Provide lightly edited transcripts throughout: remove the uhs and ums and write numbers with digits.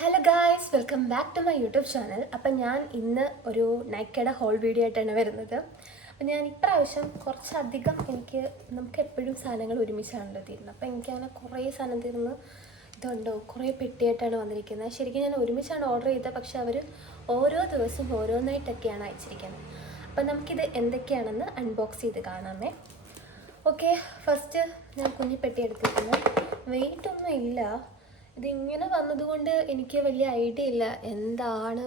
Hello guys, welcome back to my YouTube channel. അപ്പം ഞാൻ ഇന്ന് ഒരു നൈക്കയുടെ ഹോൾ വീഡിയോ ആയിട്ടാണ് വരുന്നത്. അപ്പം ഞാൻ ഇപ്രാവശ്യം കുറച്ചധികം നമുക്ക് എപ്പോഴും സാധനങ്ങൾ ഒരുമിച്ചാണല്ലോ തീരുന്നത്. അപ്പം എനിക്കങ്ങനെ കുറേ സാധനം തീർന്ന് ഇതുണ്ടോ കുറേ പെട്ടിയായിട്ടാണ് വന്നിരിക്കുന്നത്. ശരിക്കും ഞാൻ ഒരുമിച്ചാണ് ഓർഡർ ചെയ്തത്, പക്ഷെ അവർ ഓരോ ദിവസം ഓരോന്നായിട്ടൊക്കെയാണ് അയച്ചിരിക്കുന്നത്. അപ്പം നമുക്കിത് എന്തൊക്കെയാണെന്ന് അൺബോക്സ് ചെയ്ത് കാണാമേ. ഓക്കെ, ഫസ്റ്റ് ഞാൻ കുഞ്ഞി പെട്ടി എടുത്തിട്ടുണ്ട്. വെയിറ്റ് ഒന്നും ഇല്ല. ഇതിങ്ങനെ വന്നതുകൊണ്ട് എനിക്ക് വലിയ ഐഡിയ ഇല്ല എന്താണ്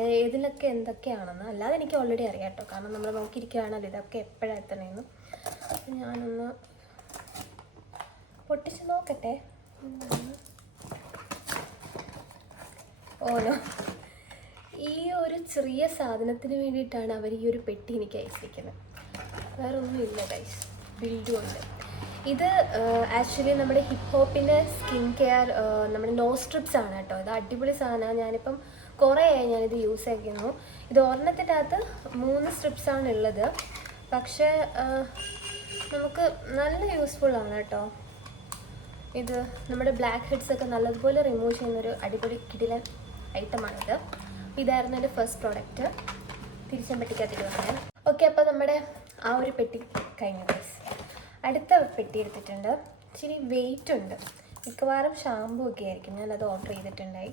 ഏതിലൊക്കെ എന്തൊക്കെയാണെന്ന്. അല്ലാതെ എനിക്ക് ഓൾറെഡി അറിയാം കേട്ടോ, കാരണം നമ്മൾ നോക്കിയിരിക്കുകയാണല്ലോ ഇതൊക്കെ എപ്പോഴാണ് എത്തണേന്ന്. ഞാനൊന്ന് പൊട്ടിച്ച് നോക്കട്ടെ. ഓനോ, ഈ ഒരു ചെറിയ സാധനത്തിന് വേണ്ടിയിട്ടാണ് അവർ ഈ ഒരു പെട്ടി എനിക്ക് അയച്ചിരിക്കുന്നത്. വേറെ ഒന്നുമില്ല ഗൈസ്, ബിൽഡും ഉണ്ട്. ഇത് ആക്ച്വലി നമ്മുടെ ഹിപ്പ് ഹോപ്പിൻ്റെ സ്കിൻ കെയർ നമ്മുടെ നോസ് സ്ട്രിപ്സ് ആണ് കേട്ടോ. ഇത് അടിപൊളി സാധനമാണ്. ഞാനിപ്പം കുറേ ആയി ഞാനിത് യൂസ് ആക്കുന്നു. ഇത് ഒരെണ്ണത്തിൻ്റെ അകത്ത് 3 സ്ട്രിപ്സാണ് ഉള്ളത്, പക്ഷേ നമുക്ക് നല്ല യൂസ്ഫുള്ളാണ് കേട്ടോ. ഇത് നമ്മുടെ ബ്ലാക്ക് ഹെഡ്സ് ഒക്കെ നല്ലതുപോലെ റിമൂവ് ചെയ്യുന്നൊരു അടിപൊളി കിടിലൻ ഐറ്റമാണിത്. ഇതായിരുന്നു എൻ്റെ ഫസ്റ്റ് പ്രോഡക്റ്റ്. തിരിച്ചും പെട്ടിക്കകത്തിട്ട് വന്നത്. ഓക്കെ, അപ്പോൾ നമ്മുടെ ആ ഒരു പെട്ടി കഴിഞ്ഞു ഗൈസ്. അടുത്ത പെട്ടി എടുത്തിട്ടുണ്ട്. ഇച്ചിരി വെയിറ്റ് ഉണ്ട്, മിക്കവാറും ഷാമ്പൂ ഒക്കെ ആയിരിക്കും. ഞാനത് ഓർഡർ ചെയ്തിട്ടുണ്ടായി.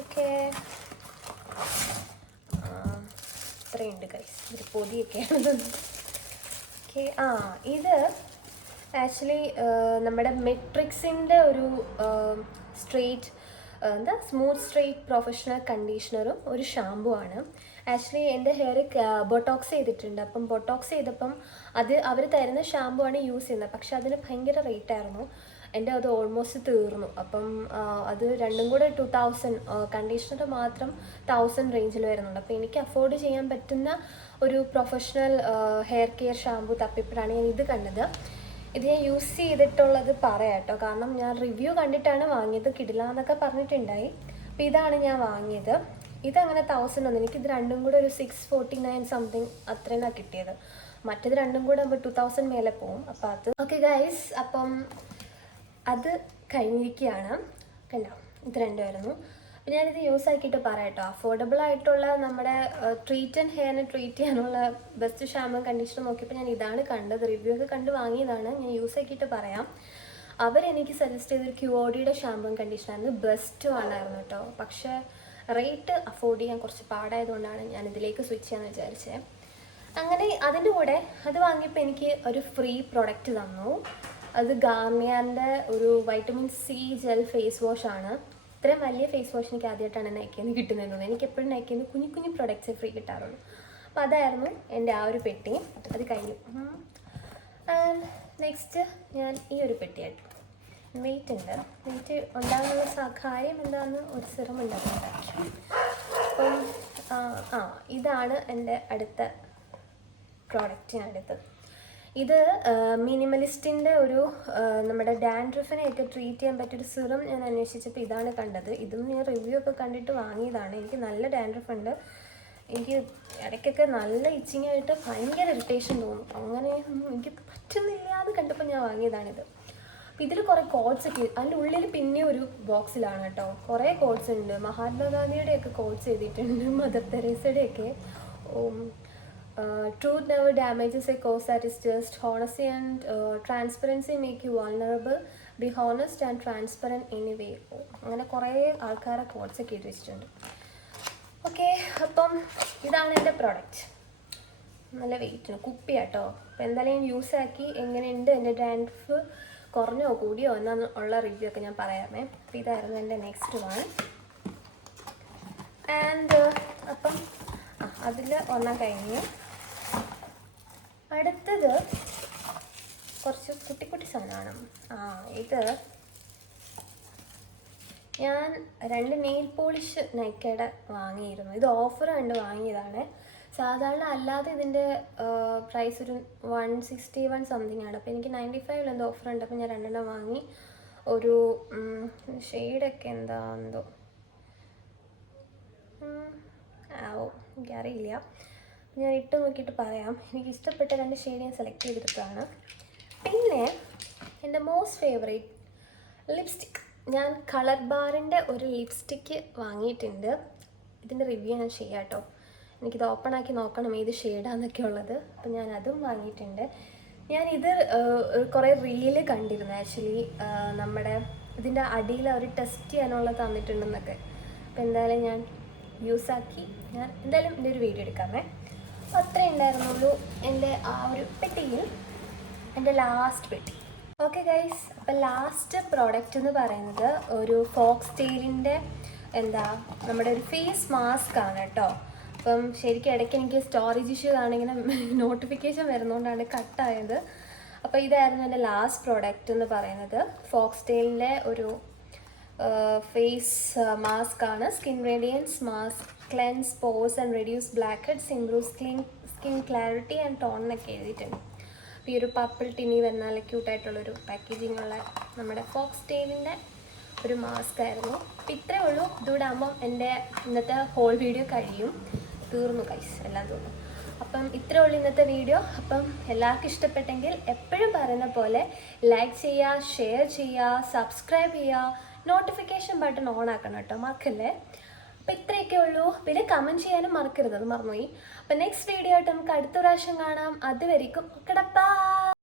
ഓക്കെ, ഇത്രയുണ്ട് ഗൈസ്. ഒരു പൊതിയൊക്കെയാണ്. ഓക്കെ, ഇത് ആക്ച്വലി നമ്മുടെ മെട്രിക്സിൻ്റെ ഒരു സ്മൂത്ത് സ്ട്രെയിറ്റ് പ്രൊഫഷണൽ കണ്ടീഷണറും ഒരു ഷാമ്പൂ ആണ്. ആക്ച്വലി എൻ്റെ ഹെയർ ബൊട്ടോക്സ് ചെയ്തിട്ടുണ്ട്. അപ്പം ബൊട്ടോക്സ് ചെയ്തപ്പം അവർ തരുന്ന ഷാമ്പൂ ആണ് യൂസ് ചെയ്യുന്നത്, പക്ഷെ അതിന് ഭയങ്കര റേറ്റ് ആയിരുന്നു. എൻ്റെ അത് ഓൾമോസ്റ്റ് തീർന്നു. അപ്പം അത് രണ്ടും കൂടെ 2000, കണ്ടീഷണർ മാത്രം 1000 റേഞ്ചിൽ വരുന്നുണ്ട്. അപ്പോൾ എനിക്ക് അഫോർഡ് ചെയ്യാൻ പറ്റുന്ന ഒരു പ്രൊഫഷണൽ ഹെയർ കെയർ ഷാമ്പൂ തപ്പിയപ്പോഴാണ് ഞാൻ ഇത് കണ്ടത്. ഇത് ഞാൻ യൂസ് ചെയ്തിട്ടുള്ളത് പറയാം കേട്ടോ, കാരണം ഞാൻ റിവ്യൂ കണ്ടിട്ടാണ് വാങ്ങിയത്. കിടില എന്നൊക്കെ പറഞ്ഞിട്ടുണ്ടായി. അപ്പോൾ ഇതാണ് ഞാൻ വാങ്ങിയത്. ഇതങ്ങനെ 1000 ഒന്നും, എനിക്കിത് രണ്ടും കൂടെ ഒരു 649 സംതിങ് അത്രയാണ് കിട്ടിയത്. മറ്റേത് രണ്ടും കൂടെ ആകുമ്പോൾ 2000 മേലെ പോവും. അപ്പോൾ അത് ഓക്കെ ഗൈസ്, അപ്പം അത് കഴിഞ്ഞിരിക്കുകയാണ്. കണ്ടോ, ഇത് രണ്ടുമായിരുന്നു. അപ്പോൾ ഞാനിത് യൂസ് ആക്കിയിട്ട് പറയാം കേട്ടോ. അഫോർഡബിൾ ആയിട്ടുള്ള നമ്മുടെ ഹെയറിനെ ട്രീറ്റ് ചെയ്യാനുള്ള ബെസ്റ്റ് ഷാമ്പൂ കണ്ടീഷണർ നോക്കിയപ്പോൾ ഞാൻ ഇതാണ് കണ്ടത്. റിവ്യൂ ഒക്കെ കണ്ട് വാങ്ങിയതാണ്. ഞാൻ യൂസ് ആക്കിയിട്ട് പറയാം. അവരെനിക്ക് സജസ്റ്റ് ചെയ്തൊരു ക്യൂഓഡിയുടെ ഷാമ്പൂ കണ്ടീഷണറായിരുന്നു. ബെസ്റ്റും ആണായിരുന്നു കേട്ടോ. പക്ഷേ റേറ്റ് അഫോർഡ് ചെയ്യാൻ കുറച്ച് പാടായതുകൊണ്ടാണ് ഞാൻ ഇതിലേക്ക് സ്വിച്ച് ചെയ്യാമെന്ന് വിചാരിച്ചത്. അങ്ങനെ അതിൻ്റെ കൂടെ അത് വാങ്ങിയപ്പോൾ എനിക്ക് ഒരു ഫ്രീ പ്രൊഡക്റ്റ് തന്നു. അത് ഗാർണിയറിൻ്റെ ഒരു vitamin C gel face wash ആണ്. ഇത്രയും വലിയ ഫേസ് വാഷ് എനിക്ക് ആദ്യമായിട്ടാണ് നൈക്കയിൽ കിട്ടുന്നതെന്ന്. എനിക്ക് എപ്പോഴും നൈക്കയിൽ കുഞ്ഞു കുഞ്ഞു പ്രൊഡക്ട്സേ ഫ്രീ കിട്ടാറുള്ളൂ. അപ്പോൾ അതായിരുന്നു എൻ്റെ ആ ഒരു പെട്ടി. അത് കഴിഞ്ഞു. നെക്സ്റ്റ് ഞാൻ ഈ ഒരു പെട്ടിയായിട്ട് വെയിറ്റ് ഉണ്ട്. വെയിറ്റ് ഉണ്ടാകാനുള്ള കാര്യം എന്താണെന്ന് ഒരു സിറം ഉണ്ടാകുന്നതായിരിക്കും. അപ്പം ഇതാണ് എൻ്റെ അടുത്ത പ്രോഡക്റ്റിനടുത്ത്. ഇത് മിനിമലിസ്റ്റിൻ്റെ ഒരു നമ്മുടെ ഡാൻഡ്രഫിനെയൊക്കെ ട്രീറ്റ് ചെയ്യാൻ പറ്റിയൊരു സിറം ഞാൻ അന്വേഷിച്ചപ്പോൾ ഇതാണ് കണ്ടത്. ഇതും ഞാൻ റിവ്യൂ ഒക്കെ കണ്ടിട്ട് വാങ്ങിയതാണ്. എനിക്ക് നല്ല ഡാൻഡ്രഫ് ഉണ്ട്. എനിക്ക് ഇടയ്ക്കൊക്കെ നല്ല ഇച്ചിങ് ആയിട്ട് ഭയങ്കര ഇറിറ്റേഷൻ തോന്നും. അങ്ങനെ എനിക്ക് പറ്റുന്നില്ല എന്ന് കണ്ടപ്പോൾ ഞാൻ വാങ്ങിയതാണിത്. അപ്പോൾ ഇതിൽ കുറേ കോഡ്സ് ഒക്കെ, അതിൻ്റെ ഉള്ളിൽ പിന്നെ ഒരു ബോക്സിലാണ് കേട്ടോ കുറേ കോഡ്സ് ഉണ്ട്. മഹാത്മാഗാന്ധിയുടെയൊക്കെ കോഡ്സ് എഴുതിയിട്ടുണ്ട്, mother തെരേസയുടെയൊക്കെ. Truth never damages a cause that is just. Honesty and transparency make you vulnerable. Be honest and transparent anyway. അങ്ങനെ കുറേ ആൾക്കാരെ കോഡ്സ് ഒക്കെ എഴുതി വെച്ചിട്ടുണ്ട്. ഓക്കെ, അപ്പം ഇതാണ് എൻ്റെ പ്രോഡക്റ്റ്. നല്ല വെയിറ്റ് കുപ്പി കേട്ടോ. അപ്പോൾ എന്തായാലും ഞാൻ യൂസ് ആക്കി എങ്ങനെയുണ്ട്, എൻ്റെ ഡാൻഡ്രഫ് കുറഞ്ഞോ കൂടിയോ എന്നുള്ള റിവ്യൂ ഒക്കെ ഞാൻ പറയാമേ. അപ്പോൾ ഇതായിരുന്നു എൻ്റെ നെക്സ്റ്റ് വൺ. ആൻഡ് അപ്പം അതിൽ ഒന്നാം കഴിഞ്ഞ് അടുത്തത് കുറച്ച് കുട്ടി കുട്ടി സാധനമാണ്. ഇത് ഞാൻ 2 നെയിൽ പോളിഷ് നൈക്കയുടെ വാങ്ങിയിരുന്നു. ഇത് ഓഫർ കണ്ട് വാങ്ങിയതാണ്. സാധാരണ അല്ലാതെ ഇതിൻ്റെ പ്രൈസ് ഒരു 161 സംതിങ് ആണ്. അപ്പോൾ എനിക്ക് 95 എന്തോ ഓഫർ ഉണ്ട്. അപ്പോൾ ഞാൻ 2 എണ്ണം വാങ്ങി. ഒരു ഷെയ്ഡൊക്കെ എന്തോ എനിക്കറിയില്ല, ഞാൻ ഇട്ട് നോക്കിയിട്ട് പറയാം. എനിക്ക് ഇഷ്ടപ്പെട്ട 2 ഷെയ്ഡ് ഞാൻ സെലക്ട് ചെയ്തെടുത്തതാണ്. പിന്നെ എൻ്റെ മോസ്റ്റ് ഫേവറേറ്റ് ലിപ്സ്റ്റിക്. ഞാൻ കളർ ബാറിൻ്റെ ഒരു ലിപ്സ്റ്റിക്ക് വാങ്ങിയിട്ടുണ്ട്. ഇതിൻ്റെ റിവ്യൂ ഞാൻ ചെയ്യാം കേട്ടോ. എനിക്കിത് ഓപ്പൺ ആക്കി നോക്കണം ഏത് ഷെയ്ഡാന്നൊക്കെ ഉള്ളത്. അപ്പം ഞാൻ അതും വാങ്ങിയിട്ടുണ്ട്. ഞാനിത് കുറേ റീല് കണ്ടിരുന്നു ആക്ച്വലി. നമ്മുടെ ഇതിൻ്റെ അടിയിൽ അവർ ടെസ്റ്റ് ചെയ്യാനുള്ള തന്നിട്ടുണ്ടെന്നൊക്കെ. അപ്പോൾ എന്തായാലും ഞാൻ യൂസാക്കി ഞാൻ എന്തായാലും എൻ്റെ ഒരു വീഡിയോ എടുക്കാമേ. അപ്പോൾ അത്രേ ഉണ്ടായിരുന്നുള്ളൂ എൻ്റെ ആ ഒരു പെട്ടിയിൽ, എൻ്റെ ലാസ്റ്റ് പെട്ടി. ഓക്കെ ഗൈസ്, അപ്പം ലാസ്റ്റ് പ്രോഡക്റ്റ് എന്ന് പറയുന്നത് ഒരു ഫോക്സ് ടെയിലിൻ്റെ നമ്മുടെ ഒരു ഫേസ് മാസ്ക് ആണ് കേട്ടോ. അപ്പം ശരിക്കും ഇടയ്ക്ക് എനിക്ക് സ്റ്റോറേജ് ഇഷ്യൂ ആണിങ്ങനെ നോട്ടിഫിക്കേഷൻ വരുന്നതുകൊണ്ടാണ് കട്ടായത്. അപ്പോൾ ഇതായിരുന്നു എൻ്റെ ലാസ്റ്റ് പ്രോഡക്റ്റ് എന്ന് പറയുന്നത്. ഫോക്സ് ടെയിലിൻ്റെ ഒരു ഫേസ് മാസ്ക് ആണ്. Skin radiance mask, cleanse pores and reduce blackheads, improve skin clarity and tone എന്നൊക്കെ എഴുതിയിട്ടുണ്ട്. ഈ ഒരു പർപ്പിൾ ടിന്നി വരുന്ന നല്ല ക്യൂട്ടായിട്ടുള്ളൊരു പാക്കേജിങ് ഉള്ള നമ്മുടെ ഫോക്സ് ടെയിലിൻ്റെ ഒരു മാസ്ക് ആയിരുന്നു. അപ്പം ഇത്രയേ ഉള്ളൂ. ഇതുകൂടെ ആകുമ്പം എൻ്റെ ഇന്നത്തെ ഹോൾ വീഡിയോ കഴിയും. തീർന്നു ഗൈസ്, എല്ലാം തീർന്നു. അപ്പം ഇത്രയേ ഉള്ളൂ ഇന്നത്തെ വീഡിയോ. അപ്പം എല്ലാവർക്കും ഇഷ്ടപ്പെട്ടെങ്കിൽ എപ്പോഴും പറയുന്ന പോലെ ലൈക്ക് ചെയ്യുക, ഷെയർ ചെയ്യുക, സബ്സ്ക്രൈബ് ചെയ്യുക, നോട്ടിഫിക്കേഷൻ ബട്ടൺ ഓൺ ആക്കണം കേട്ടോ, മറക്കല്ലേ. അപ്പം ഇത്രയൊക്കെ ഉള്ളൂ. പിന്നെ കമൻറ്റ് ചെയ്യാനും മറക്കരുത്, അത് മറന്നുപോയി. അപ്പം നെക്സ്റ്റ് വീഡിയോ ആയിട്ട് നമുക്ക് അടുത്ത പ്രാവശ്യം കാണാം. അതുവരെയും ഓക്കെടാ.